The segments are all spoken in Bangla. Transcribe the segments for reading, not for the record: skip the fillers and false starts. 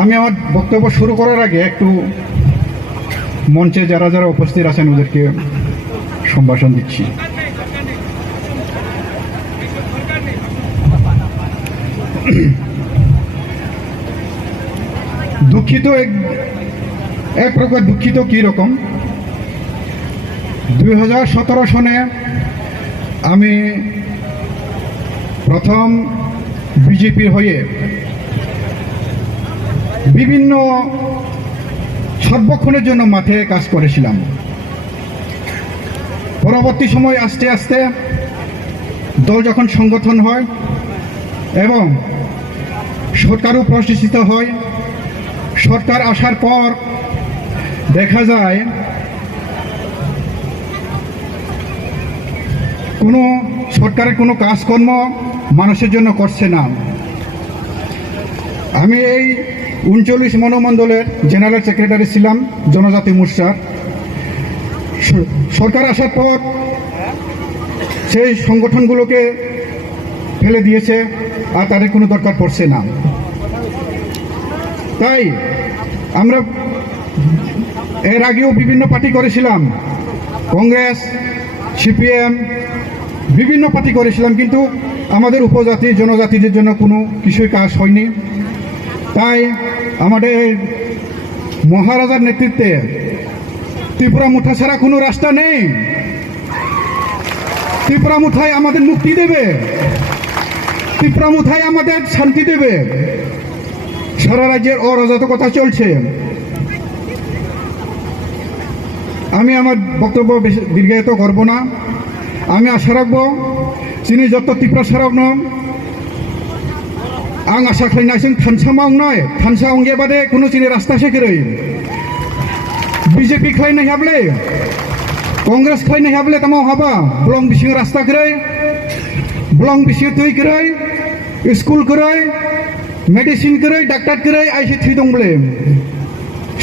আমি আমার বক্তব্য শুরু করার আগে একটু মঞ্চে যারা যারা উপস্থিত আছেন ওদেরকে সম্ভাষণ দিচ্ছি। দুঃখিত, এক প্রকার দুঃখিত কি রকম, 2017 সনে আমি প্রথম বিজেপির হয়ে বিভিন্ন সর্বক্ষণের জন্য মাঠে কাজ করেছিলাম। পরবর্তী সময় আস্তে আস্তে দল যখন সংগঠন হয় এবং সরকারও প্রতিষ্ঠিত হয়, সরকার আসার পর দেখা যায় কোনো সরকারের কোনো কাজকর্ম মানুষের জন্য করছে না। আমি এই 39 মনোমণ্ডলের জেনারেল সেক্রেটারি ছিলাম জনজাতি মোর্চার। সরকার আসার পর সেই সংগঠনগুলোকে ফেলে দিয়েছে, আর তাদের কোনো দরকার পড়ছে না। তাই আমরা এর আগেও বিভিন্ন পার্টি করেছিলাম, কংগ্রেস, সিপিএম, বিভিন্ন পার্টি করেছিলাম, কিন্তু আমাদের উপজাতি জনজাতিদের জন্য কোনো কিছুই কাজ হয়নি। তাই আমাদের মহারাজার নেতৃত্বে ত্রিপুরা মুঠা ছাড়া কোনো রাস্তা নেই। ত্রিপুরা মুঠায় আমাদের মুক্তি দেবে, ত্রিপুরা মুঠায় আমাদের শান্তি দেবে। সারা রাজ্যের অরাজকতা চলছে। আমি আমার বক্তব্য দীর্ঘায়িত করব না। আমি আশা রাখবো যিনি যত ত্রিপুরা সারাव आं आसा खालामनायजों थानसा मावनाय थानसा अंगे बादे कुनु चिनि रास्ता सेकेरै बीजेपी खालामनो हायाब्ले कांग्रेस खालामनो हायाब्ले तमाव हाबा ब्लं बिसिं रास्ता करै ब्लं बिसिं तुइ करै स्कुल करै मेडिसिन करै डाक्टर करै आइसे थुइ दंब्ले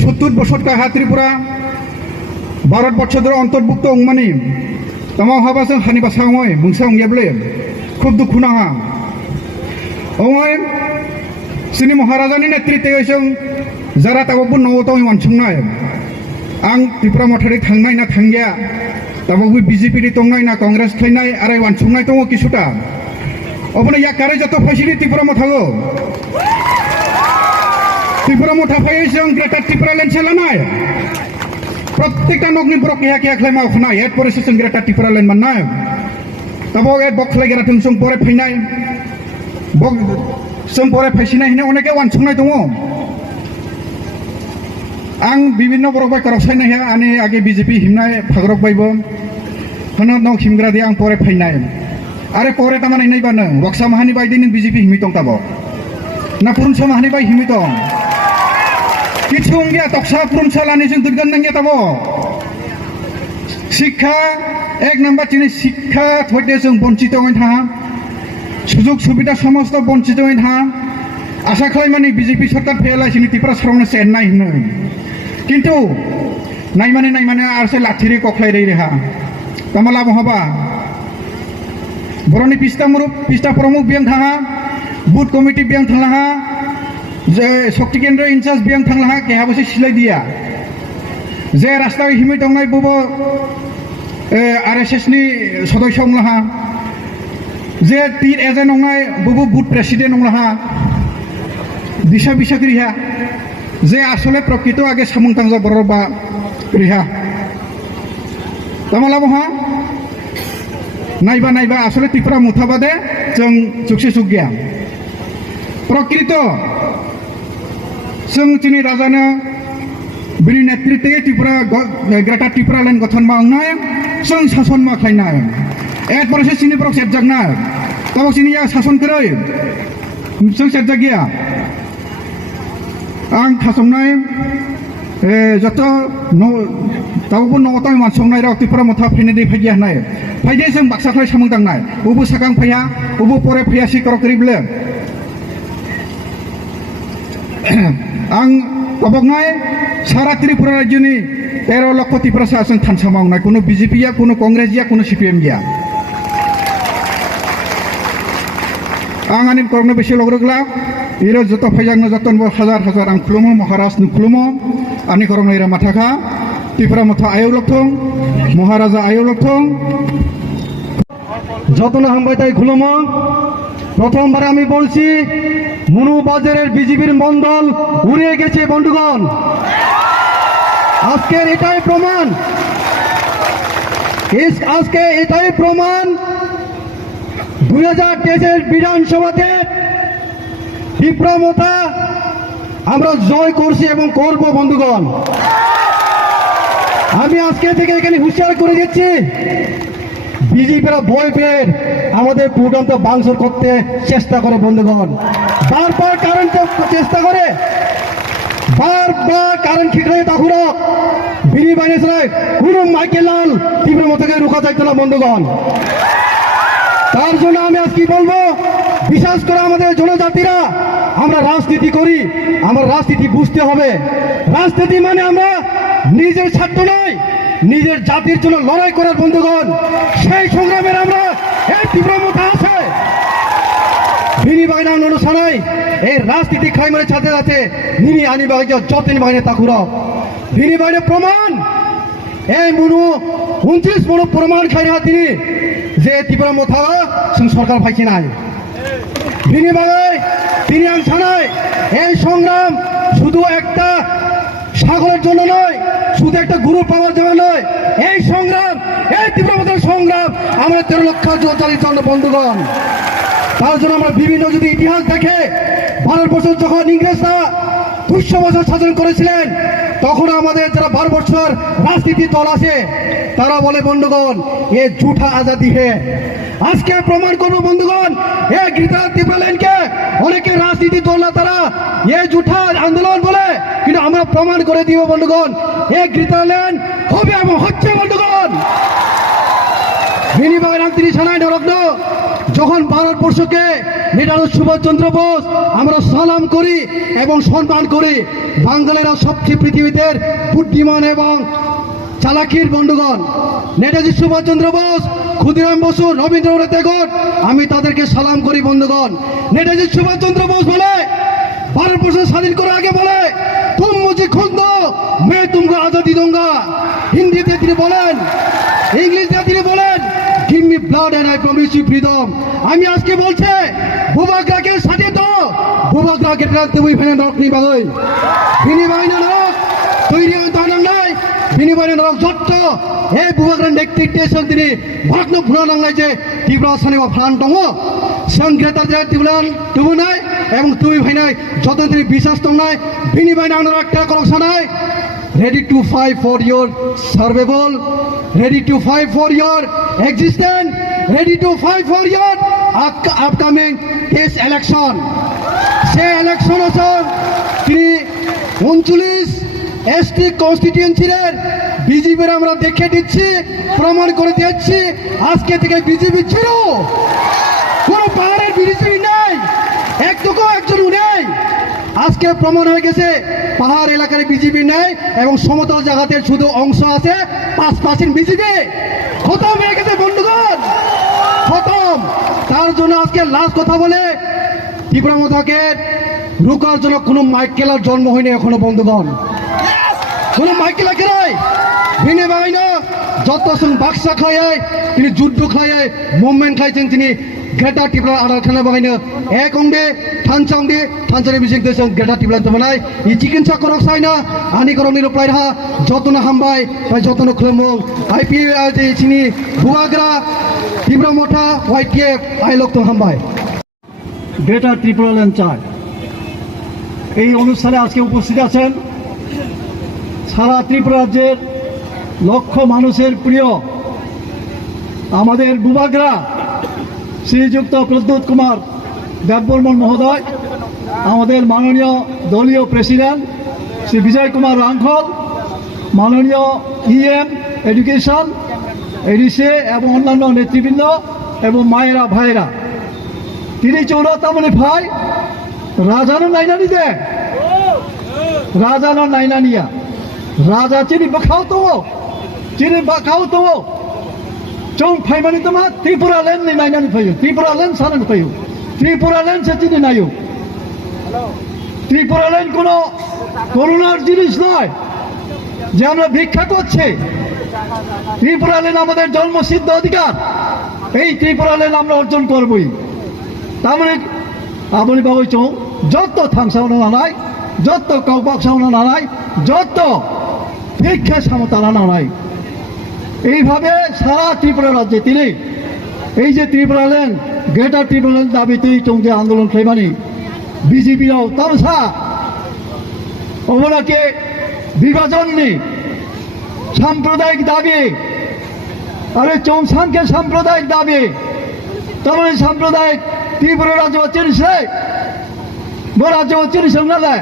70 बছর काहा त्रिपुरा भारतबर्ष धर अंतर्भुक्त अंगमानि तमाव हाबा जों हानि बासा अंगय बुंसा अंगेब्ले खुब दुखु नाङा ओंय सिनि महाराजानि नेतृत्वयै जों जारा ताबो न'आव वानसुंनाय आं त्रिपुरा मथारि थांनाय ना थांगिया ताबो बीजेपी नि तंनाय ना कांग्रेस खायनाय आरो वानसुंनाय दङ किसुटा अबने या कारे जत फैसिलि त्रिपुरा मथागो त्रिपुरा मथा फायै जों ग्रेटार त्रिपुरा लेन्ड सेलानाय प्रत्येकटा नगनि ब्रक या क्या खालामा अखना एट परिसे जों ग्रेटार त्रिपुरा लेन्ड माननाय ताबो एट बक खालायगेरा जों परे फैनाय जों परे फैसिनाय हिने अनेके वानसुंनाय दङ आं विभिन्न बरक बाय करसायनाय हा आनि आगे बीजेपी हिमनाय फाग्रक बायबो होनो न हिमग्रादि आं परे फैनाय आरो परे तामाने नायबानो रक्सा माहानि बायदि नों बीजेपी हिमि दं ताबो ना पुरुनसा माहानि बाय हिमि दं किछु अंगिया तक्सा पुरुनसा लानि जों दुर्गान नांगिया ताबो शिक्षा एक नम्बर चिनि शिक्षा थयदे जों बंचित होय था सुजुग सुबिदा समस्त बंचित होय था आशा खालामनानै बीजेपी सरकार फैयालासिनो त्रिपुरा सरंनो चेन्नाय होनो किन्तु नायमाने आरसे लाथिरि कख्लायरै रेहा तामाला बहाबा बर'नि पिस्ता प्रमुख बियां थाङा बुथ कमिटि बियां थांलाहा जे शक्ति केन्द्र इनचार्ज बियां थांलाहा केहाबोसे सिलाय दिया जे रास्ता हिमि दंनाय बुबो आरएसएस नि सदस्य अंलाहा जे तीन एजेंट अंनाय बुबो बुथ प्रेसिडेंट अंलाहा दिशा बिसाक्रिहा जे आसले प्रकृत आगे सामुं तांजा बरबा रिहा तामाला बहा नायबा आसले त्रिपुरा मुथाबादे जों जुगसे जुग गैया प्रकृत जों जोंनि राजानो बिनि नेतृत्वयै त्रिपुरा ग्रेटार त्रिपुरा लेन्ड गठन मावनाय जों शासन माखायनाय एट बरसे सिनि ब्रक सेबजागनाय ताबो सिनि या शासन करै जों सेबजाग गैया आं थासंनाय जत ताबो न'आव मानसंनाय राव त्रिपुरा मुथा फैनाय दै फैया होननाय फायदे जों बाक्साख्लाय सामुं दांनाय उबो सागां फैया उबो परे फैया सिकरकरिब्ले आं कबकनाय सारा त्रिपुरा राज्यनि 13 लक्ष त्रिपुरा सासन थानसा मावनाय कोनो बीजेपी या कोनो कांग्रेस या कोनो सीपीएम गैया आं आंनि करनो बेसे लग्रगला इरो जत फैजांनो जतन हाजार हाजार आं खुलुमो महाराज नु खुलुमो आंनि करनो इरा माथाखा त्रिपुरा मथा आयौ लथों महाराजा आयौ लथों যতন হামবাই তাই খুলুমো প্রথমবার আমি বলছি মুনু বাজারের বিজেপির মন্ডল উড়ে গেছে বন্ধুগণ আজকের এটাই প্রমাণ আজকে এটাই প্রমাণ 2023 বিধানসভাতে ত্রিপুরা মথা আমরা জয় করছি এবং করব বন্ধুগণ আমি আজকে থেকে এখানে হুঁশিয়ার করে দিচ্ছি বিজেপিরা ভয় পেয়ে আমাদের প্রোগ্রামটা বাংসর করতে চেষ্টা করে বন্ধুগণ বারবার কারণ চেষ্টা করে বারবার কারণ ঠিকরে তখন বিনি বাইরে কোনো মাইকেলাল তীব্র মতকে রোকা যাইতো না বন্ধুগণ তার জন্য আমি আজ কি বলবো বিশেষ করে আমাদের জনজাতিরা আমরা রাজনীতি করি আমরা রাজনীতি বুঝতে হবে রাজনীতি মানে আমরা নিজের স্বার্থ নয় নিজের জাতির জন্য লড়াই করার বন্ধুগণ সেই সংগ্রামের আমরা এই তীব্র মতো আছে বিনিবাহিনী অনুষ্ঠানে এই রাজনীতি খাইমারের সাথে সাথে নিনি আনিবাহিনী যতন বাহিনী তাকুর বিনিবাহিনী প্রমাণ এই মনু 29 মনু প্রমাণ খাইনা তিনি যে ত্রিপুরা মথা সরকার পাইছে নাই বিনিবাহিনী তিনি আং সানায় এই সংগ্রাম শুধু একটা সাগরের জন্য নয় শুধু একটা গুরু পাওয়ার জন্য নয় এই সংগ্রাম এই তীব্রতার সংগ্রাম আমাদের 13 লক্ষ জনজাতির জন্য বন্ধুগণ তার জন্য আমরা বিভিন্ন যদি ইতিহাস দেখে ভারতবর্ষ যখন ইংরেজরা 200 বছর শাসন করেছিলেন তখন আমাদের যারা 12 বছর রাজনীতি দল আছে তারা বলে বন্ধুগণ এ ঝুঠা আজাদি হে আজকে প্রমাণ করবো বন্ধুগণ এ গীতা ত্রিপুরাল্যান্ডকে অনেকে রাজনীতি দল না তারা এ ঝুঠা আন্দোলন বলে কিন্তু আমরা প্রমাণ করে দিব বন্ধুগণ এ গীতাল্যান্ড হবে এবং হচ্ছে বন্ধুগণ বিনিময় রাত্রি সানায় নরগ্ন যখন ভারতবর্ষকে নেতাজি সুভাষচন্দ্র বোস আমরা সালাম করি এবং সম্মান করি বাঙালিরা সবচেয়ে পৃথিবীতে বুদ্ধিমান এবং চালাকির বন্ধুগণ নেতাজি সুভাষচন্দ্র বোস ক্ষুদিরাম বসু রবীন্দ্রনাথ ঠাকুর আমি তাদেরকে সালাম করি বন্ধুগণ নেতাজি সুভাষচন্দ্র বোস বলে ভারতবর্ষ স্বাধীন করার আগে বলে তুম মুঝে খুদ দো मैं तुमको आजादी दूंगा হিন্দিতে তিনি বলেন ইংলিশে তিনি বলেন give me blood and I promise you freedom আমি আজকে বলছে বুবাগ্রাকে সাথে তো বুবাগ্রাকে তুমি ফেনে নরকনি বাগৈ বিনিবাহিনী নরক তৈরি তানাম নাই বিনিবাহিনী নরক যত এই বুবাগ্রা নেতৃত্বে তিনি ভগ্ন ভুনা নাংলাইছে তীব্র সানিবা ফান দङ সংগ্রেতা যে তীব্রান তুমি নাই এবং তুমি ভাই নাই যত তিনি বিশ্বাস দङ নাই বিনিবাহিনী নরক একটা করকছা নাই ready to fight for your survival ready to fight for your existence ready to fight for your upcoming this election সেই ইলেকশন আছে তিনি 39 এসটি কনস্টিটিউয়েন্সির বিজেপির আমরা দেখে দিচ্ছি প্রমাণ করে দিচ্ছি আজকে থেকে বিজেপি ছিল কোনো পাহাড়ের বিজেপি নাই একজন নেই আজকে প্রমাণ হয়ে গেছে পাহাড় এলাকার বিজেপি নেই এবং সমতল জায়গাতে শুধু অংশ আছে 5% বিজেপি খতম হয়ে গেছে বন্ধুগণ খতম তার জন্য আজকে লাস্ট কথা বলে ত্রিপুরা মথাকে রুকার জন্য কোনো মাইকেলার জন্ম হয়নি এখনো বন্ধুগণ কোনো মাইকেলা খেলায় ভিনে বাহিনী যত বাক্সা খায় তিনি যুদ্ধ খায় মুভমেন্ট খাইছেন তিনি গ্রেটার ত্রিপুরা আড়াল খানা বাহিনী এক অঙ্গে থানচাংদে থানচানি বিজেক দেশ গ্রেটার ত্রিপুরা তোমানাই ই চিকিৎসা করক চাইনা আনি করক নিরপ্রায় রাহা যতন হামবাই প্রায় যতন খুলমুং আইপিএল চিনি বুবাগ্রা ত্রিপুরা মঠা ওয়াইটিএফ আই লক্ষ হামবাই গ্রেটার ত্রিপুরাল্যান্ড চায় এই অনুষ্ঠানে আজকে উপস্থিত আছেন সারা ত্রিপুরা রাজ্যের লক্ষ মানুষের প্রিয় আমাদের বুবাগ্রা শ্রীযুক্ত প্রদ্যুৎ কুমার দেববর্মন মহোদয় আমাদের মাননীয় দলীয় প্রেসিডেন্ট শ্রী বিজয় কুমার রাংখল মাননীয় ইএম এডুকেশন এডিসি এবং অন্যান্য নেতৃবৃন্দ এবং মায়েরা ভাইয়েরা তিনি চৌরাতামনে ভাই রাজানো নাইনানি দে রাজানো নাইনানিয়া রাজা চিনি বাখাও তো চিনি বাখাও তো চৌ ফাইমানি তোমা ত্রিপুরাল্যান্ড নাইনানি ফাইयो ত্রিপুরাল্যান্ড সানানি ফাইयो ত্রিপুরাল্যান্ড সে চিনি নাইও। ত্রিপুরাল্যান্ড কোনো করুণার জিনিস নয় যে আমরা ভিক্ষা করছে। ত্রিপুরাল্যান্ড আমাদের জন্মসিদ্ধ অধিকার, এই ত্রিপুরাল্যান্ড আমরা অর্জন করবই। তার মানে আপনি বাবু চৌ যত থাংসাউনা নানাই, যত কৌবাকসাউনা নানাই, যত ভিক্ষা সমতানা নানাই, এইভাবে সারা ত্রিপুরা রাজ্যে তিনি এই যে ত্রিপুরাল্যান্ড গ্রেটার ত্রিপুরাল্যান্ড দাবিতে চৌ যে আন্দোলন খাইমানি বিজেপিরাও তামসা ওনাকে বিভাজন নেই সাম্প্রদায়িক দাবি, আরে চৌসানকে সাম্প্রদায়িক দাবি, তারপরে সাম্প্রদায়িক ত্রিপুরা রাজ্য চিনিসে রাজ্য চিনিস না,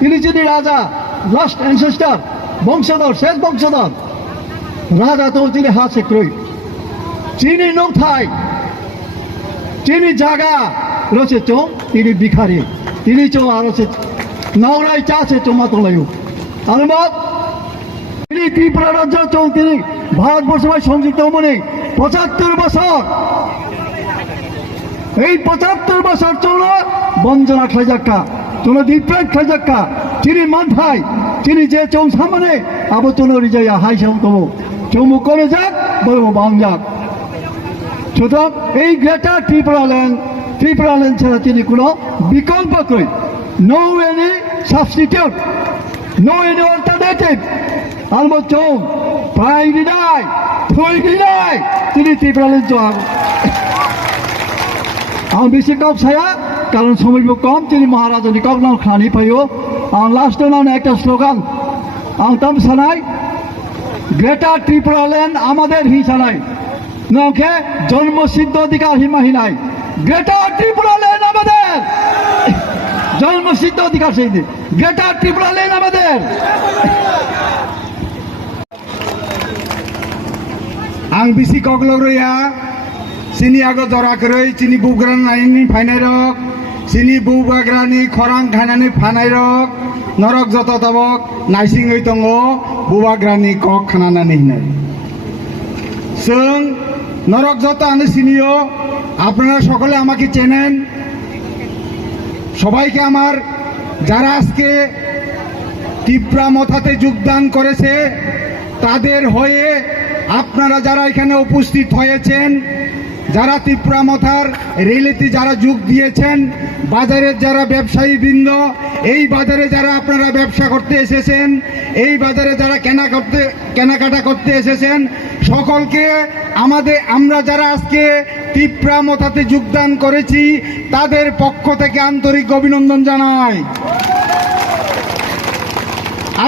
তিনি যিনি রাজা লাস্ট অ্যানসেস্টার বংশধর শেষ বংশধর রাজা তো তিনি হাসে ক্রই চিনি নৌথাই চিনি জাগা রয়েছে চৌ তিনি ভিখারি, তিনি চৌ আর নওরাই চাষে চৌমা তোলাইও আর তিনি ত্রিপুরা রাজ্য চৌ তিনি ভারতবর্ষ সংযুক্ত মনে ৭৫ বছর, এই ৭৫ বছর চৌল বঞ্জনা খাইজাক্কা চৌল ডিফারেন্ট খাইজাক্কা চিনি মানথাই চিনি যে চৌ সামনে আবো চৌল রিজাইয়া হাই সাম তবু চৌমু করে যাক বলবো বাম যাক। সুতরাং এই গ্রেটার ত্রিপুরাল্যান্ড ছাড়া তিনি কোনো বিকল্প কই, no any substitute, no any alternative. আর চৌ প্রায় নাই থই নাই তিনি ত্রিপুরাল্যান্ড যান। আমি বেশি কম ছায়া কারণ সময় কম, তিনি মহারাজানি কম নাম খানি পাইও। আর লাস্টে নাম একটা স্লোগান আম তাম সানাই গ্রেটার ত্রিপুরাল্যান্ড আমাদের হিসানাই নকে জন্মসিদ্ধ অধিকার হিমাহি নাই, গ্রেটার ত্রিপুরাল্যান্ড আমাদের জন্মসিদ্ধ অধিকার সেই দিন, গ্রেটার ত্রিপুরাল্যান্ড আমাদের। आं बिसि कगलग्रया सिनि आगो जरा करै सिनि बुग्रान नायनि फाइनाय रक सिनि बुबाग्रानि खरां खानानै फानाय रक नरक जत तबक नायसिङै दङ बुबाग्रानि कक खानानै हिनाय जों नरक जत आनो सिनियो। আপনারা সকলে আমাকে চেনেন, সবাইকে আমার যারা আজকে ত্রিপুরা মথাতে যোগদান করেছে তাদের হয়ে আপনারা যারা এখানে উপস্থিত হয়েছেন, যারা ত্রিপুরা মথার রেলিতে যারা যোগ দিয়েছেন, বাজারের যারা ব্যবসায়ী বৃন্দ, এই বাজারে যারা আপনারা ব্যবসা করতে এসেছেন, এই বাজারে যারা কেনাকাটা করতে এসেছেন, সকলকে আমরা যারা আজকে ত্রিপুরা মথাতে যোগদান করেছি তাদের পক্ষ থেকে আন্তরিক অভিনন্দন জানাই।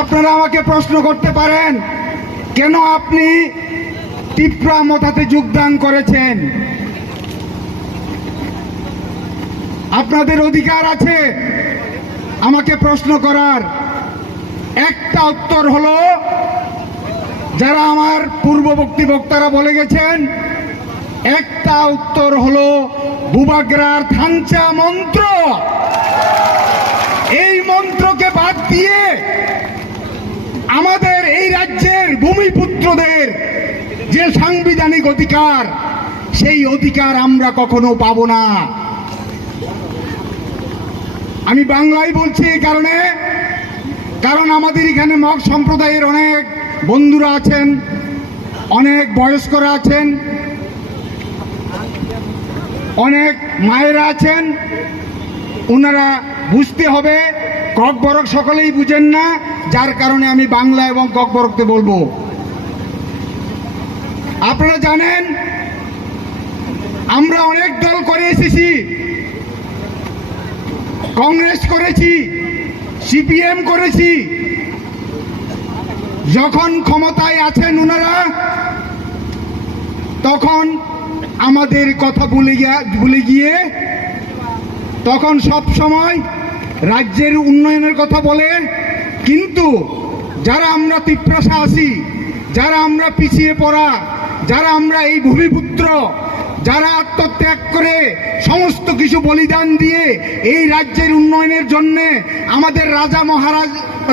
আপনারা আমাকে প্রশ্ন করতে পারেন কেন আপনি ত্রিপুরা মথাতে যোগদান করেছেন? আপনাদের অধিকার আছে আমাকে প্রশ্ন করার। একটা উত্তর হলো যারা আমার পূর্ববর্তী বক্তারা বলে গেছেন, একটা উত্তর হলো বুবাগ্রার থাংচা মন্ত্র। এই মন্ত্রকে বাদ দিয়ে আমাদের এই রাজ্যের ভূমিপুত্রদের যে সাংবিধানিক অধিকার, সেই অধিকার আমরা কখনো পাব না। আমি বাংলায় বলছি এই কারণে, কারণ আমাদের এখানে মগ সম্প্রদায়ের অনেক বন্ধুরা আছেন, অনেক বয়স্করা আছেন, অনেক মায়েরা আছেন, ওনারা বুঝতে হবে। ককবরক সকলেই বুঝেন না, যার কারণে আমি বাংলা এবং ককবরকতে বলবো। আপনারা জানেন আমরা অনেক দল করে এসেছি, কংগ্রেস করেছি, সিপিএম করেছি। যখন ক্ষমতায় আছেন ওনারা তখন আমাদের কথা ভুলে গিয়ে তখন সব সময় রাজ্যের উন্নয়নের কথা বলে। কিন্তু যারা আমরা তিপ্রাসা আছি, যারা আমরা পিছিয়ে পড়া, যারা আমরা এই ভূমিপুত্র, যারা আত্মত্যাগ করে সমস্ত কিছু বলিদান দিয়ে এই রাজ্যের উন্নয়নের জন্য আমাদের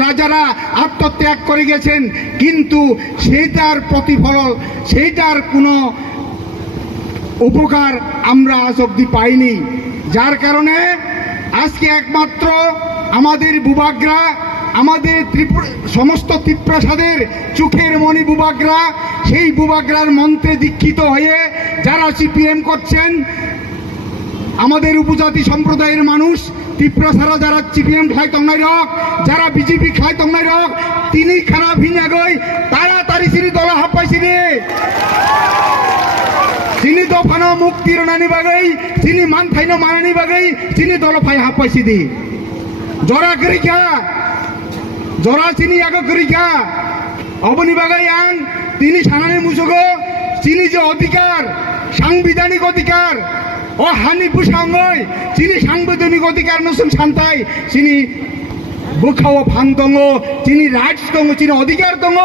রাজারা আত্মত্যাগ করে গেছেন, কিন্তু সেইটার প্রতিফলন, সেইটার কোনো উপকার আমরা আজ অব্দি পাইনি। যার কারণে আজকে একমাত্র আমাদের বুবাগরা, আমাদের সমস্ত ত্রিপ্রাসাদের চোখের মণি বুবাগরা, সেই বুবাগরার মন্ত্রে দীক্ষিত হয়ে যারা সিপিএম করছেন, আমাদের উপজাতি সম্প্রদায়ের মানুষ ত্রিপ্রাসারা যারা সিপিএম খায় তংনাই রক, যারা বিজেপি খায় তংনাই রক, তিনি খারাপ হিঙা গই তাড়াতাড়ি চিনি দলা হাঁপাইছি রে, চিনি দফানো মুক্তির নানি বাগাই, চিনি মান থাইনো মানানি বাগাই, চিনি দলফাই হাঁপাইছি দি জরা করি খা, জরা চিনি আগে করি খা অবনি বাগাই আং তিনি সানানি মুসুগ চিনি যে অধিকার, সাংবিধানিক অধিকার ও হানি পুষাঙ্গই চিনি সাংবিধানিক অধিকার নসুন শান্তাই চিনি বুখাও ফাং দङ, চিনি রাইটস দङ, চিনি অধিকার দङ।